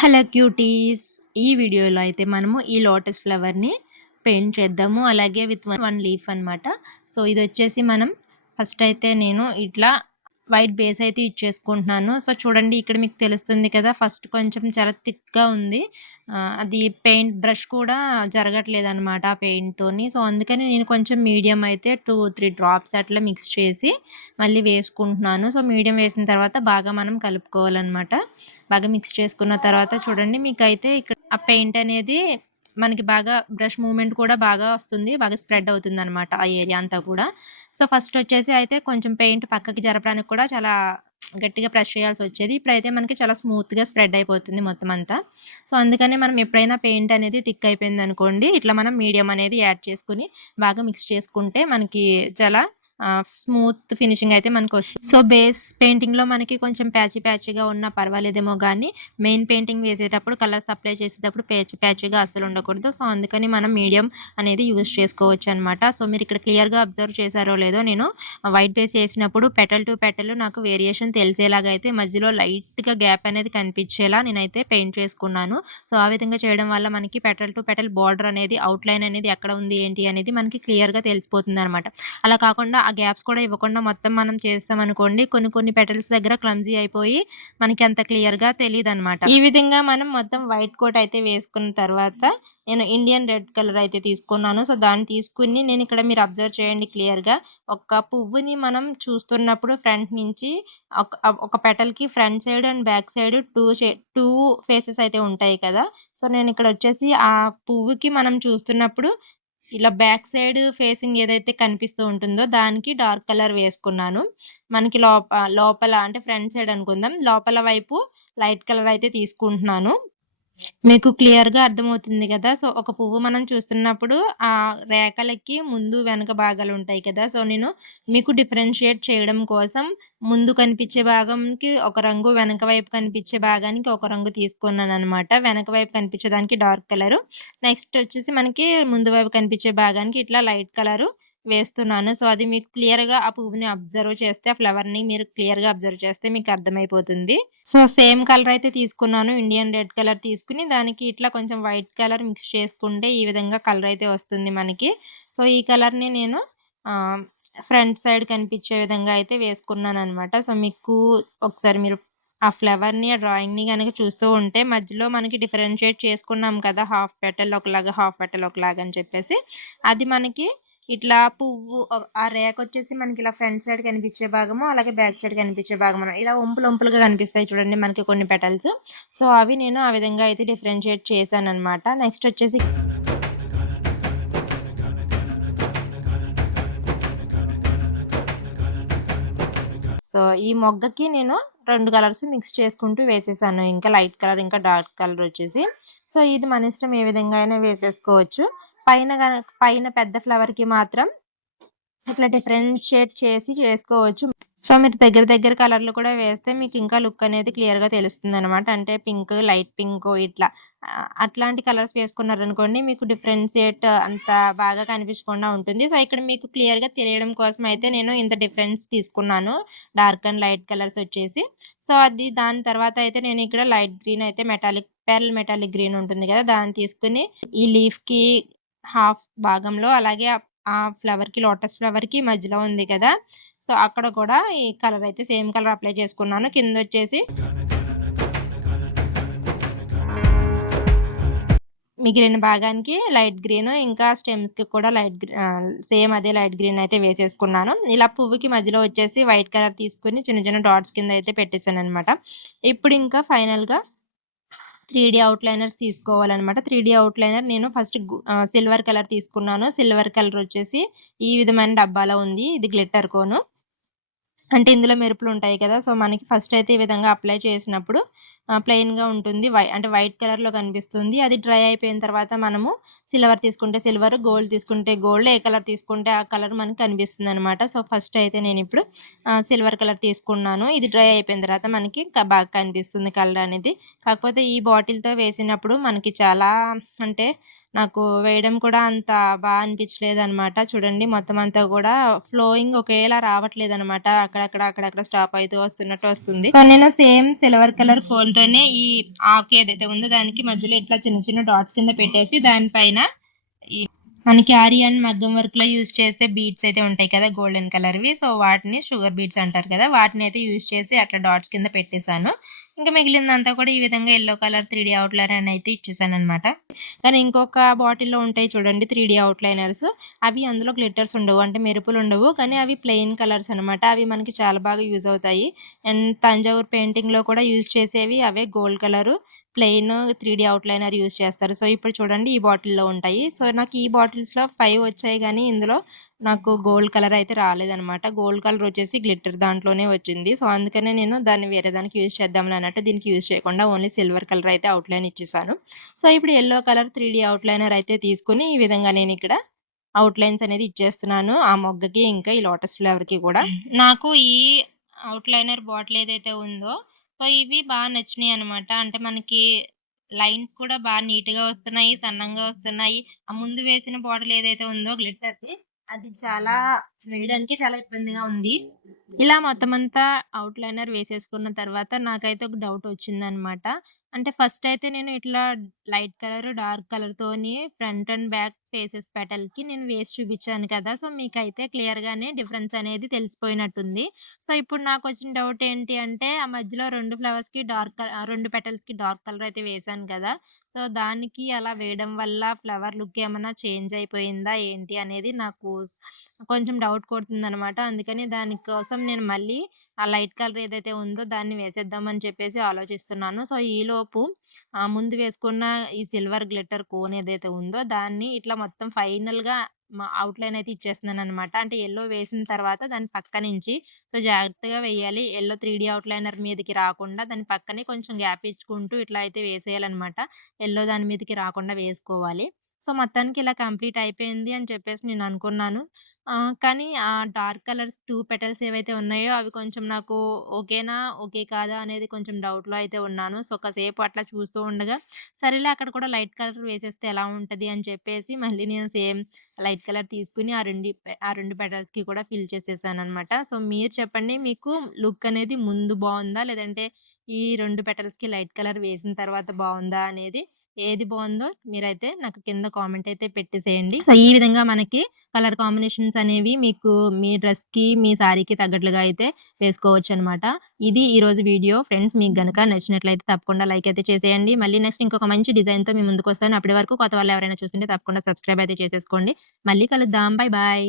Hello cuties. ఈ వీడియోలో అయితే మనము ఈ లోటస్ ఫ్లవర్‌ని పెయింట్ చేద్దాము. అలాగే విత్ వన్ లీఫ్ అన్నమాట. సో, ఇదొచ్చేసి మనం ఫస్ట్ అయితే నేను ఇట్లా వైట్ బేస్ అయితే ఇచ్చేసుకుంటున్నాను. సో, చూడండి ఇక్కడ మీకు తెలుస్తుంది కదా! ఫస్ట్ కొంచెం చాలా థిక్‌గా ఉంది. అది పెయింట్ బ్రష్ కూడా జరగట్లేదనమాట ఆ పెయింట్‌తోని. సో, అందుకని నేను కొంచెం మీడియం అయితే 2, 3 డ్రాప్స్ అట్లా మిక్స్ చేసి మళ్ళీ వేసుకుంటున్నాను. సో, మీడియం వేసిన తర్వాత బాగా మనం కలుపుకోవాలనమాట. బాగా మిక్స్ చేసుకున్న తర్వాత చూడండి మీకైతే ఇక్కడ ఆ పెయింట్ అనేది మనకి బాగా బ్రష్ మూవ్‌మెంట్ కూడా బాగా వస్తుంది. బాగా స్ప్రెడ్ అవుతుందనమాట ఆ ఏరియా అంతా కూడా. సో, ఫస్ట్ వచ్చేసి అయితే కొంచెం పెయింట్ పక్కకి జరపడానికి కూడా చాలా గట్టిగా ప్రెస్ చేయాల్సొచ్చేది. ఇప్పుడైతే మనకి చాలా స్మూత్‌గా స్ప్రెడ్ అయిపోతుంది మొత్తం అంతా. సో, అందుకనే మనం ఎప్పుడైనా పెయింట్ అనేది థిక్ అయిపోయిందనుకోండి, ఇట్లా మనం మీడియం అనేది యాడ్ చేసుకొని బాగా మిక్స్ చేసుకుంటే మనకి చాలా స్మూత్ ఫినిషింగ్ అయితే మనకొస్తుంది. సో, బేస్ పెయింటింగ్‌లో మనకి కొంచెం ప్యాచీ ప్యాచీగా ఉన్నా పర్వాలేదేమో గానీ, మెయిన్ పెయింటింగ్ వేసేటప్పుడు కలర్స్ అప్లై చేసేటప్పుడు ప్యాచీ ప్యాచీగా అస్సలు ఉండకూడదు. సో, అందుకని మనం మీడియం అనేది యూజ్ చేసుకోవచ్చనమాట. సో, మీరిక్కడ క్లియర్‌గా అబ్జర్వ్ చేశారో లేదో నేను వైట్ బేస్ ఏసినప్పుడు పెటల్ టు పెటల్ నాకు వేరియేషన్ తెలిసేలాగా అయితే మధ్యలో లైట్‌గా గ్యాప్ అనేది కనిపించేలా నేనైతే పెయింట్ చేసుకున్నాను. సో, ఆ విధంగా చేయడం వల్ల మనకి పెటల్ టు పెటల్ బార్డర్ అనేది అవుట్‌లైన్ అనేది ఎక్కడ ఉంది ఏంటి అనేది మనకి క్లియర్‌గా తెలిసిపోతుందనమాట. అలా కాకుండా ఆ గ్యాప్స్ కూడా ఇవ్వకుండా మొత్తం మనం చేసామనుకోండి కొన్ని కొన్ని పెటల్స్ దగ్గర క్లమ్జీ అయిపోయి మనకి అంత క్లియర్‌గా తెలీదనమాట. ఈ విధంగా మనం మొత్తం వైట్ కోట్ అయితే వేసుకున్న తర్వాత నేను ఇండియన్ రెడ్ కలర్ అయితే తీసుకున్నాను. సో, దాన్ని తీసుకొని నేనిక్కడ మీరు అబ్జర్వ్ చేయండి క్లియర్‌గా. ఒక పువ్వుని మనం చూస్తున్నప్పుడు ఫ్రంట్ నుంచి ఒక పెటల్‌కి front side and back side 2 faces అయితే ఉంటాయి కదా! సో, నేనిక్కడొచ్చేసి ఆ పువ్వుకి మనం చూస్తున్నప్పుడు ఇలా బ్యాక్ సైడ్ ఫేసింగ్ ఏదైతే కనిపిస్తూ ఉంటుందో దానికి డార్క్ కలర్ వేసుకున్నాను. మనకి లోపల అంటే ఫ్రంట్ సైడ్ అనుకుందాం. లోపల వైపు లైట్ కలర్ అయితే తీసుకుంటున్నాను. మీకు క్లియర్‌గా అర్థమవుతుంది గదా! సో, ఒక పువ్వు మనం చూస్తున్నప్పుడు రేఖలకి ముందు, వెనక భాగాలుంటాయి కదా! సో, నేను మీకు డిఫరెన్షియేట్ చేయడం కోసం ముందు కనిపించే భాగంకి ఒక రంగు, వెనక వైపు కనిపించే భాగానికి ఒక రంగు తీసుకున్నాననమాట. వెనక వైపు కనిపించేదానికి డార్క్ కలరు. నెక్స్ట్ వచ్చేసి మనకి ముందు వైపు కనిపించే భాగానికి ఇట్లా లైట్ కలరు వేస్తున్నాను. సో, అది మీకు క్లియర్‌గా ఆ పువ్వుని అబ్జర్వ్ చేస్తే, ఆ ఫ్లవర్‌ని మీరు క్లియర్‌గా అబ్జర్వ్ చేస్తే మీకు అర్థమైపోతుంది. సో, సేమ్ కలర్ అయితే తీసుకున్నాను. ఇండియన్ రెడ్ కలర్ తీసుకొని దానికి ఇట్లా కొంచెం వైట్ కలర్ మిక్స్ చేసుకుంటే ఈ విధంగా కలర్ అయితే వస్తుంది మనకి. సో, ఈ కలర్‌ని నేను ఆహ్, ఫ్రంట్ సైడ్ కనిపించే విధంగా అయితే వేసుకున్నాననమాట. సో, మీకు ఒకసారి మీరు ఆ ఫ్లవర్‌ని, ఆ డ్రాయింగ్‌ని గనక చూస్తూ ఉంటే మధ్యలో మనకి డిఫరెన్షియేట్ చేసుకున్నాం కదా! హాఫ్ పెటల్ ఒకలాగా, హాఫ్ పెటల్ ఒకలాగా అని చెప్పేసి. అది మనకి ఇట్లా పువ్వు ఆ రేకొచ్చేసి మనకిలా ఫ్రంట్ సైడ్ కనిపించే భాగము, అలాగే బ్యాక్ సైడ్ కనిపించే భాగము ఇలా ఒంపులుగా కనిపిస్తాయి చూడండి మనకి కొన్ని పెటల్స్. సో, అవి నేను ఆ విధంగా అయితే డిఫరెన్షియేట్ చేశాననమాట. నెక్స్ట్ వచ్చేసి సో, ఈ మొగ్గకి నేను 2 కలర్స్ మిక్స్ చేసుకుంటూ వేసేసాను. ఇంకా లైట్ కలర్, ఇంకా డార్క్ కలర్ వచ్చేసి. సో, ఇది మన ఇష్టం ఏ విధంగా అయినా వేసేసుకోవచ్చు. పైన పెద్ద ఫ్లవర్‌కి మాత్రం ఇట్లా డిఫరెన్షియేట్ చేసి చేసుకోవచ్చు. సో, మీరు దగ్గర కలర్‌లు కూడా వేస్తే మీకింకా లుక్ అనేది క్లియర్‌గా తెలుస్తుందనమాట. అంటే పింక్, లైట్ పింకు ఇట్లా అట్లాంటి కలర్స్ వేసుకున్నారనుకోండి మీకు డిఫరెన్షియేట్ అంత బాగా కనిపించకుండా ఉంటుంది. సో, ఇక్కడ మీకు క్లియర్‌గా తెలియడం కోసం అయితే నేను ఇంత డిఫరెన్స్ తీసుకున్నాను. డార్క్ అండ్ లైట్ కలర్స్ వచ్చేసి. సో, దాని తర్వాత అయితే నేను ఇక్కడ లైట్ గ్రీన్ అయితే పెర్ల్ మెటాలిక్ గ్రీన్ ఉంటుంది కదా! దాన్ని తీసుకొని ఈ లీఫ్‌కి హాఫ్ భాగంలో అలాగే ఆ ఫ్లవర్‌కి లోటస్ ఫ్లవర్‌కి మధ్యలో ఉంది కదా! సో, అక్కడ కూడా ఈ కలర్ అయితే సేమ్ కలర్ అప్లై చేసుకున్నాను. కిందొచ్చేసి మిగిలిన భాగానికి లైట్ గ్రీను, ఇంకా స్టెమ్స్‌కి కూడా సేమ్ అదే లైట్ గ్రీన్ అయితే వేసేసుకున్నాను. ఇలా పువ్వుకి మధ్యలో వచ్చేసి వైట్ కలర్ తీసుకొని చిన్న చిన్న డాట్స్ కింద అయితే పెట్టేసాననమాట. ఇప్పుడు ఇంకా ఫైనల్‌గా 3 అవుట్‌లైనర్స్ తీసుకోవాలనమాట. 3 అవుట్‌లైనర్ నేను ఫస్ట్ సిల్వర్ కలర్ తీసుకున్నాను. సిల్వర్ కలర్ వచ్చేసి ఈ విధమైన డబ్బాలో ఉంది. ఇది గ్లిట్టర్ కోను. అంటే ఇందులో మెరుపులుంటాయి కదా! సో, మనకి ఫస్ట్ అయితే ఈ విధంగా అప్లై చేసినప్పుడు ప్లెయిన్‌గా ఉంటుంది. అంటే వైట్ కలర్‌లో కనిపిస్తుంది. అది డ్రై అయిపోయిన తర్వాత మనము సిల్వర్ తీసుకుంటే సిల్వర్, గోల్డ్ తీసుకుంటే గోల్డ్, ఏ కలర్ తీసుకుంటే ఆ కలర్ మనకు కనిపిస్తుందనమాట. సో, ఫస్ట్ అయితే నేనిప్పుడు సిల్వర్ కలర్ తీసుకున్నాను. ఇది డ్రై అయిపోయిన తర్వాత మనకి బాగా కనిపిస్తుంది కలర్ అనేది. కాకపోతే ఈ బాటిల్‌తో వేసినప్పుడు మనకి చాలా అంటే నాకు వేయడం కూడా అంత అనిపించలేదనమాట. చూడండి మొత్తం అంతా కూడా ఫ్లోయింగ్ ఒకేలా రావట్లేదనమాట. అక్కడక్కడ స్టాప్ అయితూ వస్తున్నట్టు వస్తుంది. సో నేను సేమ్ సిల్వర్ కలర్ కోన్‌తోనే ఈ ఆకు ఏదైతే ఉందో దానికి మధ్యలో ఇట్లా చిన్న చిన్న డాట్స్ కింద పెట్టేసి దానిపైన ఈ మనకి ఆరి అండ్ మగ్గం వర్క్ లో యూజ్ చేసే బీడ్స్ అయితే ఉంటాయి కదా గోల్డెన్ కలర్వి. సో వాటిని షుగర్ బీడ్స్ అంటారు కదా, వాటిని అయితే యూజ్ చేసి అట్లా డాట్స్ కింద పెట్టేశాను. ఇంకా మిగిలిందంతా కూడా ఈ విధంగా ఎల్లో కలర్ 3D అవుట్లైనర్ అని అయితే ఇచ్చేసాను అనమాట. కానీ ఇంకొక బాటిల్లో ఉంటాయి చూడండి 3D అవుట్లైనర్స్. అవి అందులో గ్లిటర్స్ ఉండవు, అంటే మెరుపులు ఉండవు, కానీ అవి ప్లెయిన్ కలర్స్ అనమాట. అవి మనకి చాలా బాగా యూజ్ అవుతాయి. అండ్ తంజావూర్ పెయింటింగ్ లో కూడా యూజ్ చేసేవి అవే gold colour plain 3D outliner use చేస్తారు. సో ఇప్పుడు చూడండి ఈ బాటిల్లో ఉంటాయి. సో నాకు ఈ బాటిల్స్ లో 5 వచ్చాయి, కానీ ఇందులో నాకు గోల్డ్ కలర్ అయితే రాలేదనమాట. గోల్డ్ కలర్ వచ్చేసి గ్లిట్టర్ దాంట్లోనే వచ్చింది. సో అందుకనే నేను దాన్ని వేరే దానికి యూజ్ చేద్దామని అన్నట్టు దీనికి యూజ్ చేయకుండా ఓన్లీ సిల్వర్ కలర్ అయితే అవుట్లైన్ ఇచ్చేసాను. సో ఇప్పుడు ఎల్లో కలర్ 3D అవుట్లైనర్ అయితే తీసుకుని ఈ విధంగా నేను ఇక్కడ అవుట్లైన్స్ అనేది ఇచ్చేస్తున్నాను ఆ మొగ్గకి, ఇంకా ఈ లోటస్ ఫ్లవర్ కి కూడా. నాకు ఈ అవుట్లైనర్ బాటిల్ ఏదైతే ఉందో సో ఇవి బాగా నచ్చినాయి అనమాట. అంటే మనకి లైన్స్ కూడా బాగా నీట్ గా వస్తున్నాయి, సన్నంగా వస్తున్నాయి. ఆ ముందు వేసిన బాటిల్ ఏదైతే ఉందో గ్లిట్టర్ది, అది చాలా వేయడానికి చాలా ఇబ్బందిగా ఉంది. ఇలా మొత్తం అంతా అవుట్లైనర్ వేసేసుకున్న తర్వాత నాకైతే ఒక డౌట్ వచ్చిందనమాట. అంటే ఫస్ట్ అయితే నేను ఇట్లా లైట్ కలర్, డార్క్ కలర్ తోని front and back faces petal కి నేను వేసి చూపించాను కదా. సో మీకైతే క్లియర్ గానే డిఫరెన్స్ అనేది తెలిసిపోయినట్టుంది. సో ఇప్పుడు నాకు వచ్చిన డౌట్ ఏంటి అంటే ఆ మధ్యలో 2 ఫ్లవర్స్ కి 2 పెటల్స్ కి డార్క్ కలర్ అయితే వేసాను కదా. సో దానికి అలా వేయడం వల్ల ఫ్లవర్ లుక్ ఏమన్నా చేంజ్ అయిపోయిందా ఏంటి అనేది నాకు కొంచెం డౌట్ కొడుతుందనమాట. అందుకని దానికోసం నేను మళ్ళీ ఆ లైట్ కలర్ ఏదైతే ఉందో దాన్ని వేసేద్దామని చెప్పేసి ఆలోచిస్తున్నాను. సో ఈలోపు ముందు వేసుకున్న ఈ సిల్వర్ గ్లిట్టర్ కోన్ ఏదైతే ఉందో దాన్ని ఇట్లా మొత్తం ఫైనల్‌గా అవుట్‌లైన్ అయితే ఇచ్చేస్తున్నాననమాట. అంటే యెల్లో వేసిన తర్వాత దాని పక్క నుంచి సో జాగ్రత్తగా వేయాలి. యెల్లో 3D అవుట్‌లైనర్ మీదకి రాకుండా దాని పక్కనే కొంచెం గ్యాప్ ఇచ్చుకుంటూ ఇట్లా అయితే వేసేయాలనమాట. యెల్లో దాని మీదకి రాకుండా వేసుకోవాలి. సో మొత్తానికి ఇలా కంప్లీట్ అయిపోయింది అని చెప్పేసి నేను అనుకున్నాను. కానీ ఆ డార్క్ కలర్స్ 2 పెటల్స్ ఏవైతే ఉన్నాయో అవి కొంచెం నాకు ఓకేనా? ఓకే కాదా? అనేది కొంచెం డౌట్‌లో అయితే ఉన్నాను. సో కాసేపు అట్లా చూస్తూ ఉండగా సరేలే అక్కడ కూడా లైట్ కలర్ వేసేస్తే ఎలా ఉంటది అని చెప్పేసి మళ్ళీ నేను సేమ్ లైట్ కలర్ తీసుకొని ఆ 2 పెటల్స్‌కి కూడా ఫిల్ చేసేసాననమాట. సో మీరు చెప్పండి, మీకు లుక్ అనేది ముందు బావుందా? లేదంటే ఈ 2 పెటల్స్‌కి లైట్ కలర్ వేసిన తర్వాత బావుందా అనేది? ఏది బావుందో మీరైతే నాకు కింద కామెంట్ అయితే పెట్టేసేయండి. సో ఈ విధంగా మనకి కలర్ కాంబినేషన్స్ అనేవి మీకు మీ డ్రెస్‌కి, మీ శారీకి తగ్గట్లుగా అయితే వేసుకోవచ్చనమాట. ఇది ఈరోజు వీడియో ఫ్రెండ్స్. మీకు గనక నచ్చినట్లయితే తప్పకుండా లైక్ అయితే చేసేయండి. మళ్ళీ నెక్స్ట్ ఇంకొక మంచి డిజైన్‌తో మీ ముందుకొస్తాను. అప్పటి వరకు కొత్త వాళ్ళు ఎవరైనా చూస్తుంటే తప్పకుండా సబ్స్క్రైబ్ అయితే చేసేసుకోండి. మళ్ళీ కలుద్దాం. Bye bye.